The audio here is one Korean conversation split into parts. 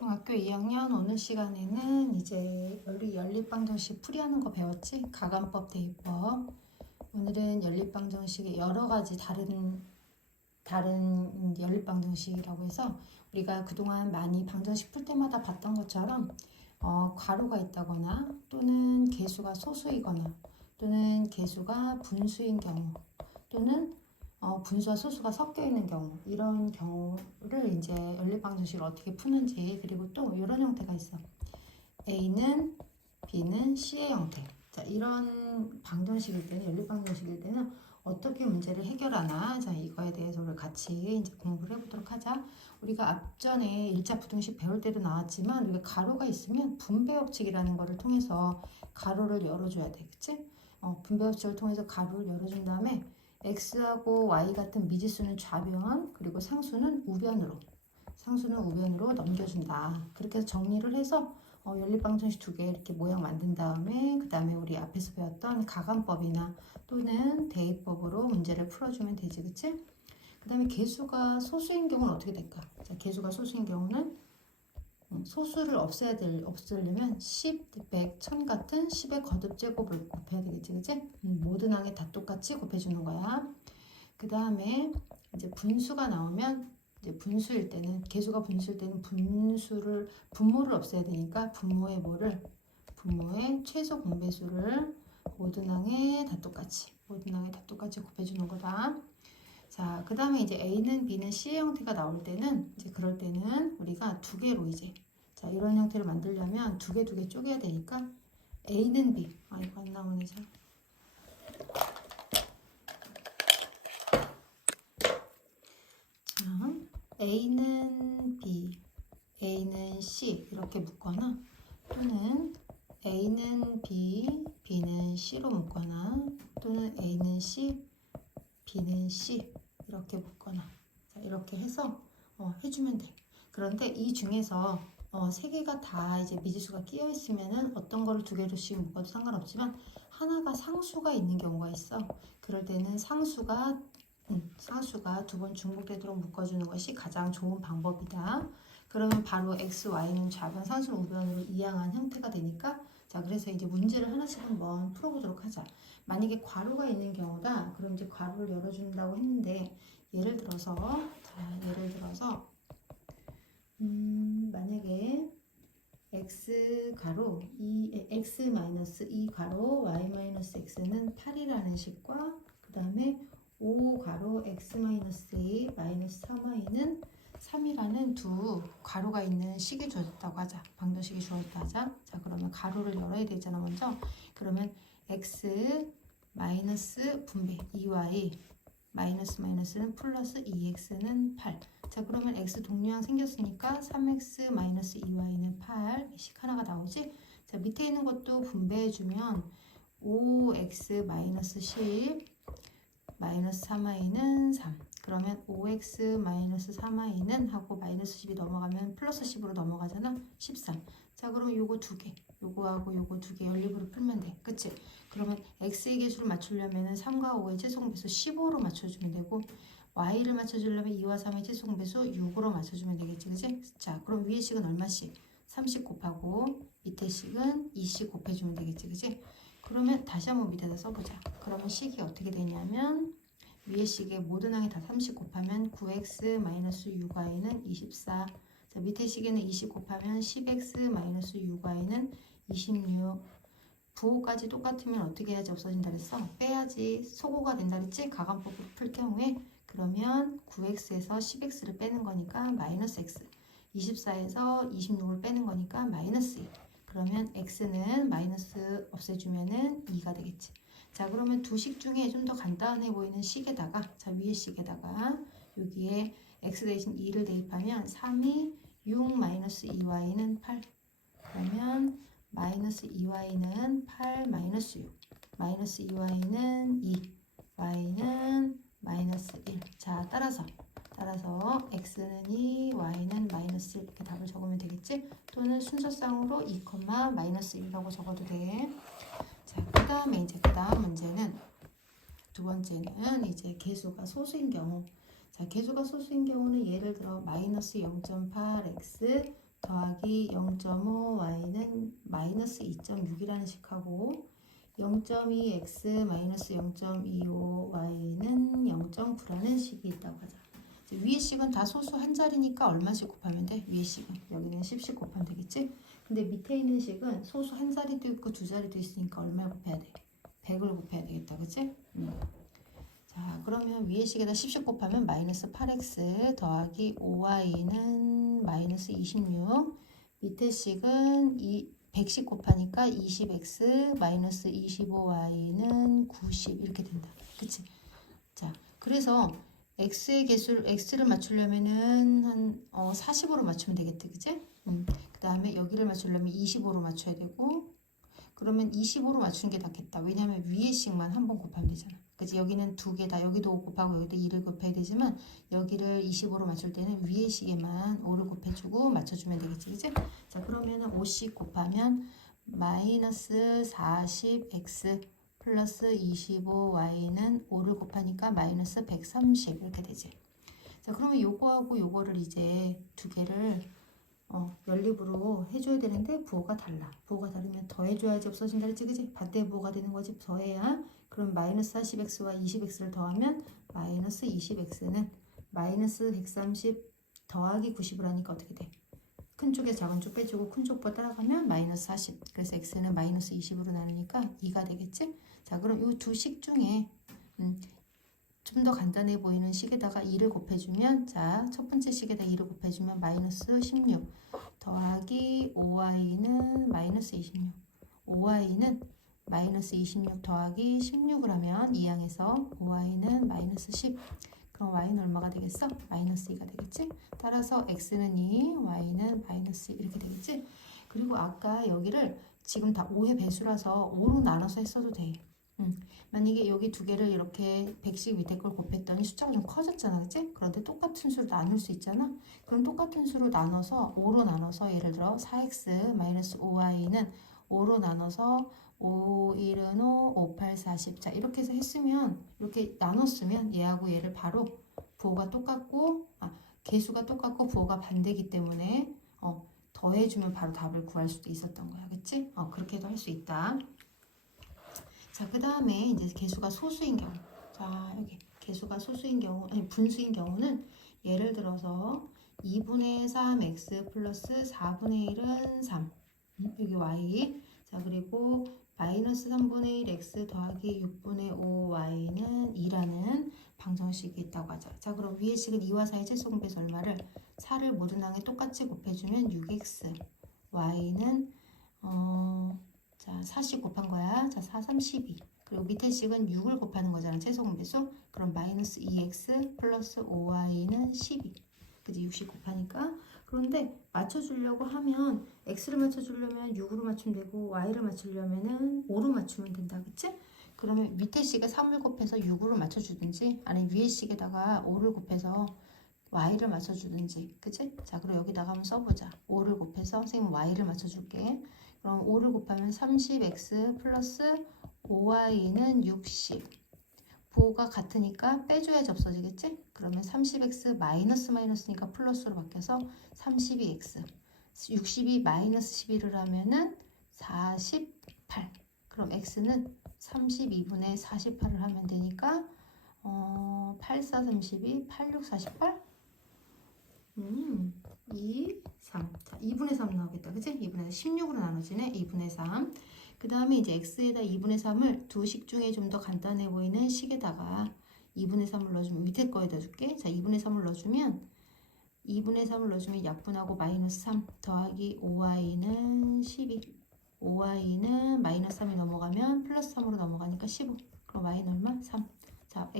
중학교 2학년 오늘 시간에는 이제 연립방정식 풀이하는 거 배웠지? 가간법, 대입법. 오늘은 연립방정식의 여러 가지 다른 연립방정식이라고 해서 우리가 그동안 많이 방정식 풀 때마다 봤던 것처럼 괄호가 있다거나 또는 개수가 소수이거나 또는 개수가 분수인 경우 또는 분수와 소수가 섞여 있는 경우, 이런 경우를 이제 연립방정식을 어떻게 푸는지, 그리고 또 이런 형태가 있어. A는 B는 C의 형태. 자, 이런 방정식일 때는, 연립방정식일 때는 어떻게 문제를 해결하나, 자, 이거에 대해서 우리 같이 이제 공부를 해보도록 하자. 우리가 앞전에 1차 부등식 배울 때도 나왔지만, 우리가 가로가 있으면 분배법칙이라는 거를 통해서 가로를 열어줘야 돼. 그치? 분배법칙을 통해서 가로를 열어준 다음에 x하고 y 같은 미지수는 좌변, 그리고 상수는 우변으로 넘겨준다. 그렇게 해서 정리를 해서 연립방정식 두 개 이렇게 모양 만든 다음에 그 다음에 우리 앞에서 배웠던 가간법이나 또는 대입법으로 문제를 풀어주면 되지, 그치? 그 다음에 개수가 소수인 경우는 어떻게 될까? 자, 개수가 소수인 경우는 소수를 없애려면 10, 100, 1000 같은 10의 거듭 제곱을 곱해야 되겠지, 그치? 모든 항에 다 똑같이 곱해주는 거야. 그 다음에 이제 분수가 나오면, 이제 분수일 때는, 개수가 분수일 때는 분모를 없애야 되니까 분모의 최소 공배수를 모든 항에 다 똑같이 곱해주는 거다. 자, 그 다음에 이제 A는 B는 C의 형태가 나올 때는, 이제 그럴 때는 우리가 두 개로 이제, 자, 이런 형태를 만들려면 두 개 쪼개야 되니까 A는 B, 이거 안 나오네, 자. 자, A는 B, A는 C 이렇게 묶거나, 또는 A는 B, B는 C로 묶거나, 또는 A는 C, B는 C 이렇게 묶거나, 자, 이렇게 해서 해주면 돼. 그런데 이 중에서 세 개가 다 이제 미지수가 끼어 있으면은 어떤 거를 두 개로씩 묶어도 상관없지만 하나가 상수가 있는 경우가 있어. 그럴 때는 상수가 두 번 중복되도록 묶어주는 것이 가장 좋은 방법이다. 그러면 바로 x, y는 좌변, 상수는 우변으로 이항한 형태가 되니까, 자, 그래서 이제 문제를 하나씩 한번 풀어보도록 하자. 만약에 괄호가 있는 경우다. 그럼 이제 괄호를 열어준다고 했는데, 예를 들어서 만약에 x 가로 x 마이너스 2 가로 y 마이너스 x는 8이라는 식과, 그 다음에 5 가로 x 마이너스 2 마이너스 3y는 3이라는 두 가로가 있는 식이 주어졌다고 하자. 방정식이 주어졌다고 하자. 자, 그러면 가로를 열어야 되잖아, 먼저. 그러면 x 마이너스 분배 2y 마이너스는 플러스 2x는 8. 자, 그러면 x 동류항 생겼으니까 3x 마이너스 2y는 8. 식 하나가 나오지? 자, 밑에 있는 것도 분배해주면 5x 마이너스 10 마이너스 3y는 3. 그러면 5x 마이너스 3y는 하고 마이너스 10이 넘어가면 플러스 10으로 넘어가잖아. 13. 자, 그러면 요거 두 개, 요거하고 요거 두 개 연립으로 풀면 돼. 그치? 그러면 x의 개수를 맞추려면 3과 5의 최소공배수 15로 맞춰주면 되고, y를 맞춰주려면 2와 3의 최소공배수 6으로 맞춰주면 되겠지, 그치? 자, 그럼 위의 식은 얼마씩? 30 곱하고 밑에 식은 2씩 곱해주면 되겠지, 그치? 그러면 다시 한번 밑에다 써보자. 그러면 식이 어떻게 되냐면, 위의 식의 모든 항에 다 30 곱하면 9x 마이너스 6y는 24. 자, 밑에 식에는 20 곱하면 10x 마이너스 6y는 26. 부호까지 똑같으면 어떻게 해야지 없어진다 그랬어? 빼야지 소고가 된다 그랬지? 가간법으로 풀 경우에. 그러면 9x에서 10x를 빼는 거니까 마이너스 x, 24에서 26을 빼는 거니까 마이너스 2. 그러면 x는 마이너스 없애주면은 2가 되겠지. 자, 그러면 두 식 중에 좀 더 간단해 보이는 식에다가, 자, 위의 식에다가 여기에 x 대신 2를 대입하면 3이 6 마이너스 2y는 8. 그러면 마이너스 2y는 8 마이너스 6. 마이너스 2y는 2. y는 마이너스 1. 자, 따라서 x는 2, y는 마이너스 1 이렇게 답을 적으면 되겠지? 또는 순서상으로 2, 마이너스 1이라고 적어도 돼. 자, 그 다음에 이제 그 다음 문제는, 두 번째는 이제 개수가 소수인 경우. 자, 개수가 소수인 경우는 예를 들어 마이너스 0.8x 더하기 0.5 y는 마이너스 2.6이라는 식하고 0.2x 마이너스 0.25 y는 0.9라는 식이 있다고 하자. 위의 식은 다 소수 한 자리니까 얼마씩 곱하면 돼? 위의 식은 여기는 10씩 곱하면 되겠지? 근데 밑에 있는 식은 소수 한 자리도 있고 두 자리도 있으니까 얼마를 곱해야 돼? 100을 곱해야 되겠다, 그치? 자, 그러면 위의 식에다 10씩 곱하면 마이너스 8x 더하기 5y는 마이너스 26. 밑에 식은 100씩 곱하니까 20x 마이너스 25y는 90 이렇게 된다. 그치? 자, 그래서 x의 개수를 x를 맞추려면은 한 40으로 맞추면 되겠지, 그치? 그 다음에 여기를 맞추려면 25로 맞춰야 되고, 그러면 25로 맞추는 게 낫겠다. 왜냐하면 위의 식만 한 번 곱하면 되잖아. 그치? 여기는 두 개다. 여기도 5 곱하고 여기도 2를 곱해야 되지만 여기를 25로 맞출 때는 위의 식에만 5를 곱해주고 맞춰주면 되겠지, 그치? 자, 그러면은 5씩 곱하면 마이너스 40x 플러스 25y는 5를 곱하니까 마이너스 130 이렇게 되지. 자, 그러면 요거하고 요거를 이제 두 개를 연립으로 해줘야 되는데 부호가 달라. 부호가 다르면 더해줘야지 없어진다 그랬지, 그치? 반대 부호가 되는 거지. 더해야. 그럼 마이너스 40x와 20x를 더하면 마이너스 20x는 마이너스 130 더하기 90을 하니까 어떻게 돼? 큰 쪽에 작은 쪽 빼주고 큰 쪽보다 따라가면 마이너스 40. 그래서 x는 마이너스 20으로 나누니까 2가 되겠지? 자, 그럼 이 두 식 중에 좀 더 간단해 보이는 식에다가 2를 곱해주면, 자, 첫 번째 식에다 2를 곱해주면 마이너스 16 더하기 5y는 마이너스 26. 5y는 마이너스 26 더하기 16을 하면 2항에서 5y는 마이너스 10. 그럼 y는 얼마가 되겠어? 마이너스 2가 되겠지? 따라서 x는 2, y는 마이너스 2 이렇게 되겠지? 그리고 아까 여기를 지금 다 5의 배수라서 5로 나눠서 했어도 돼. 만약에 여기 두 개를 이렇게 100씩 밑에 걸 곱했더니 숫자가 좀 커졌잖아, 그치? 그런데 똑같은 수로 나눌 수 있잖아? 그럼 똑같은 수로 나눠서 5로 나눠서 예를 들어 4x 마이너스 5y는 5로 나눠서 5, 1은 5, 5, 8, 40. 자, 이렇게 해서 했으면, 이렇게 나눴으면 얘하고 얘를 바로 부호가 똑같고, 개수가 똑같고 부호가 반대기 때문에 더해주면 바로 답을 구할 수도 있었던 거야, 그치? 그렇게도 할 수 있다. 자, 그 다음에 이제 개수가 소수인 경우. 자, 여기 개수가 소수인 경우, 아니 분수인 경우는 예를 들어서 2분의 3x 플러스 4분의 1은 3. 여기 y. 자, 그리고 마이너스 3분의 1x 더하기 6분의 5y는 2라는 방정식이 있다고 하자. 자, 그럼 위의 식은 2와 4의 최소공배수 얼마를 4를 모든 항에 똑같이 곱해주면 6x. y는 자, 4씩 곱한 거야. 자, 4, 32. 그리고 밑에 식은 6을 곱하는 거잖아. 최소공배수. 그럼 마이너스 2x 플러스 5y는 12. 그지? 60 곱하니까. 그런데 맞춰주려고 하면 x를 맞춰주려면 6으로 맞추면 되고 y를 맞추려면 5로 맞추면 된다. 그치? 그러면 밑에 식에 3을 곱해서 6으로 맞춰주든지 아니면 위에 식에다가 5를 곱해서 y를 맞춰주든지. 그치? 자, 그럼 여기다가 한번 써보자. 5를 곱해서 선생님 y를 맞춰줄게. 그럼 5를 곱하면 30x 플러스 5y는 60. 부호가 같으니까 빼줘야지 없어지겠지? 그러면 30x 마이너스니까 플러스로 바뀌어서 32x. 60이 마이너스 11을 하면은 48. 그럼 x는 32분의 48을 하면 되니까 84, 32, 86, 48? 2, 3. 자, 2분의 3 나오겠다. 그치? 2분의 3. 16으로 나눠지네. 2분의 3. 그 다음에 이제 x에다 2분의 3을 두 식 중에 좀 더 간단해 보이는 식에다가 2분의 3을 넣어주면 밑에 거에다 줄게. 자, 2분의 3을 넣어주면 2분의 3을 넣어주면 약분하고 마이너스 3 더하기 5y는 12. 5y는 마이너스 3이 넘어가면 플러스 3으로 넘어가니까 15. 그럼 y는 얼마? 3. 자,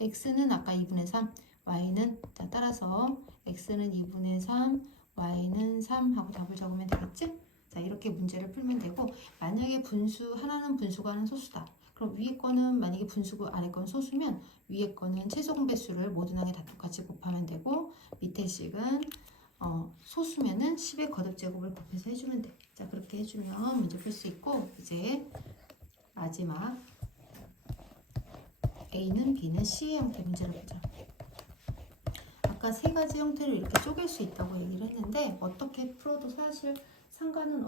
x는 아까 2분의 3. y는 자, 따라서 x는 2분의 3, y는 3 하고 답을 적으면 되겠지? 자, 이렇게 문제를 풀면 되고 만약에 분수 하나는 분수가 하는 소수다. 그럼 위에 거는 만약에 분수고 아래 건 소수면 위에 거는 최소공배수를 모든 항에 다 똑같이 곱하면 되고 밑에 식은 소수면은 10의 거듭제곱을 곱해서 해주면 돼. 자, 그렇게 해주면 문제 풀 수 있고 이제 마지막 A는 B는 C의 형태 문제를 보자. 아까 세 가지 형태로 이렇게 쪼갤 수 있다고 얘기를 했는데 어떻게 풀어도 사실 상관은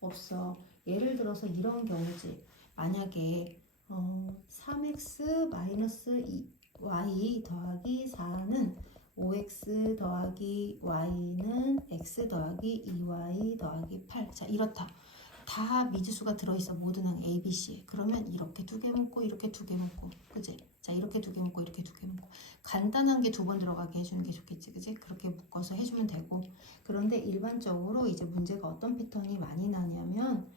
없어. 예를 들어서 이런 경우지. 만약에 3x 마이너스 y 더하기 4는 5x 더하기 y는 x 더하기 2y 더하기 8. 자, 이렇다. 다 미지수가 들어있어. 모든 항 A, B, C. 그러면 이렇게 두 개 묶고 이렇게 두 개 묶고, 그치? 자, 이렇게 두 개 묶고 이렇게 두 개 묶고. 간단한 게 두 번 들어가게 해주는 게 좋겠지, 그치? 그렇게 묶어서 해주면 되고. 그런데 일반적으로 이제 문제가 어떤 패턴이 많이 나냐면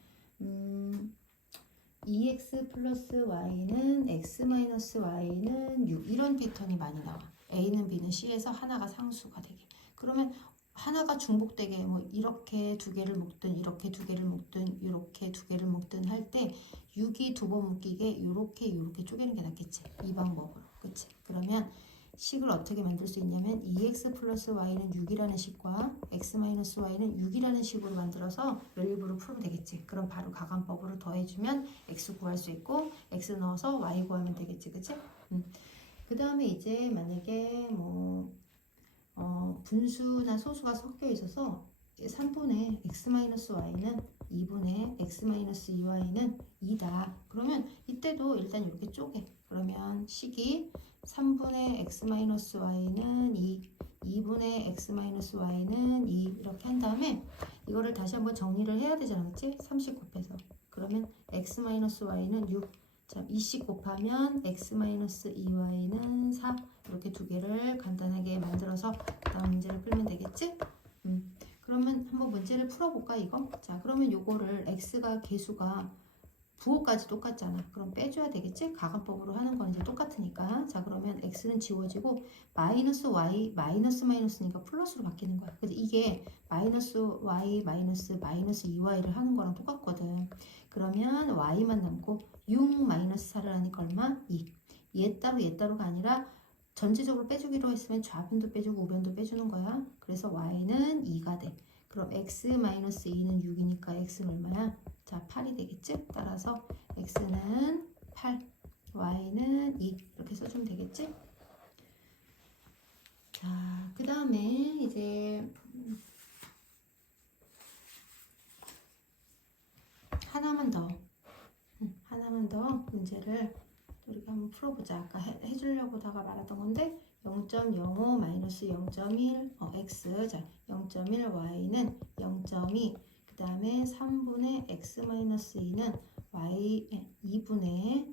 2x 플러스 y는 x 마이너스 y는 6 이런 패턴이 많이 나와. A는 B는 C에서 하나가 상수가 되게. 그러면 하나가 중복되게 뭐 이렇게 두 개를 묶든 이렇게 두 개를 묶든 이렇게 두 개를 묶든 할 때 6이 두 번 묶이게 이렇게 쪼개는 게 낫겠지. 이 방법으로. 그치? 그러면 식을 어떻게 만들 수 있냐면 2x 플러스 y는 6이라는 식과 x 마이너스 y는 6이라는 식으로 만들어서 렐리브로 풀면 되겠지. 그럼 바로 가간법으로 더해주면 x 구할 수 있고 x 넣어서 y 구하면 되겠지. 그치? 그 다음에 이제 만약에 분수나 소수가 섞여 있어서 3분의 x-y는 2분의 x-2y는 2다. 그러면 이때도 일단 이렇게 쪼개. 그러면 식이 3분의 x-y는 2, 2분의 x-y는 2 이렇게 한 다음에 이거를 다시 한번 정리를 해야 되잖아. 그치? 30 곱해서. 그러면 x-y는 6. 자, 2씩 곱하면 x-2y는 4 이렇게 두 개를 간단하게 만들어서 다음 문제를 풀면 되겠지? 그러면 한번 문제를 풀어볼까 이거? 자, 그러면 요거를 x가 개수가 부호까지 똑같잖아. 그럼 빼줘야 되겠지? 가간법으로 하는 건 이제 똑같으니까. 자, 그러면 x는 지워지고 마이너스 y 마이너스니까 플러스로 바뀌는 거야. 근데 이게 마이너스 y 마이너스 2y를 하는 거랑 똑같거든. 그러면 y만 남고 6 마이너스 4를 하니까 얼마? 2. 얘 따로가 아니라 전체적으로 빼주기로 했으면 좌변도 빼주고 우변도 빼주는 거야. 그래서 y는 2가 돼. 그럼 x-2는 6이니까 x는 얼마야? 자, 8이 되겠지? 따라서 x는 8, y는 2 이렇게 써주면 되겠지? 자, 그 다음에 이제 하나만 더 문제를 우리가 한번 풀어보자. 아까 해주려고다가 말았던 건데 0.05 마이너스 0.1 x 자 0.1 y는 0.2 그 다음에 3분의 x 마이너스 2는 y 2분의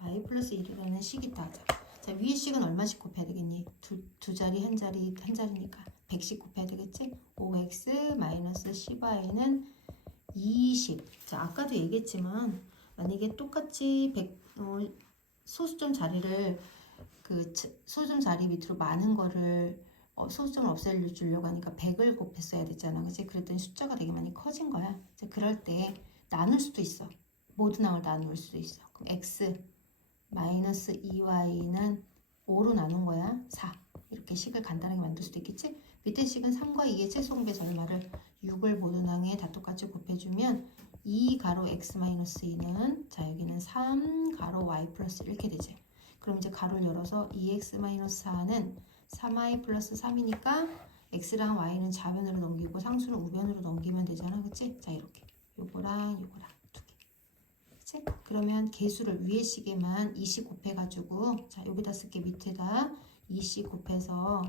y 플러스 1이라는 식이 있다. 자 위에 식은 얼마씩 곱해야 되겠니? 두 자리 한 자리니까 100씩 곱해야 되겠지? 5x 마이너스 10y는 20. 자 아까도 얘기했지만 만약에 똑같이 소수점 자리를 소수점 자리 밑으로 많은 거를 소수점을 없애주려고 하니까 100을 곱했어야 됐잖아. 그치? 그랬더니 숫자가 되게 많이 커진 거야. 이제 그럴 때 나눌 수도 있어. 모든 항을 나눌 수도 있어. 그럼 x 마이너스 2y는 5로 나눈 거야. 4. 이렇게 식을 간단하게 만들 수도 있겠지? 밑에 식은 3과 2의 최소 공배에서 얼마를 6을 모든 항에 다 똑같이 곱해주면 2 가로 x 마이너스 2는 자 여기는 3 가로 y 플러스 이렇게 되지. 그럼 이제 가로를 열어서 2x 마이너스 4는 3y 플러스 3이니까 x랑 y는 좌변으로 넘기고 상수는 우변으로 넘기면 되잖아. 그치? 자 이렇게 요거랑 두 개. 그치? 그러면 개수를 위에 식에만 2씩 곱해가지고 자 여기다 쓸게. 밑에다 2씩 곱해서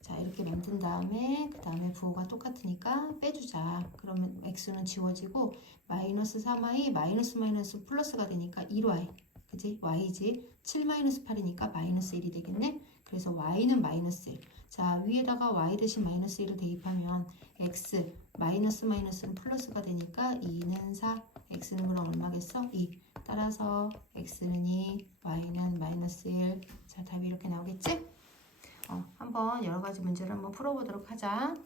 자 이렇게 만든 다음에 그 다음에 부호가 똑같으니까 빼주자. 그러면 x는 지워지고 마이너스 3y 마이너스 플러스가 되니까 1y 그지? y지? 7 마이너스 8이니까 마이너스 1이 되겠네? 그래서 y는 마이너스 1. 자 위에다가 y 대신 마이너스 1을 대입하면 x 마이너스는 플러스가 되니까 2는 4 x는 그럼 얼마겠어? 2. 따라서 x는 2 y는 마이너스 1. 자 답이 이렇게 나오겠지? 한번 여러 가지 문제를 한번 풀어보도록 하자.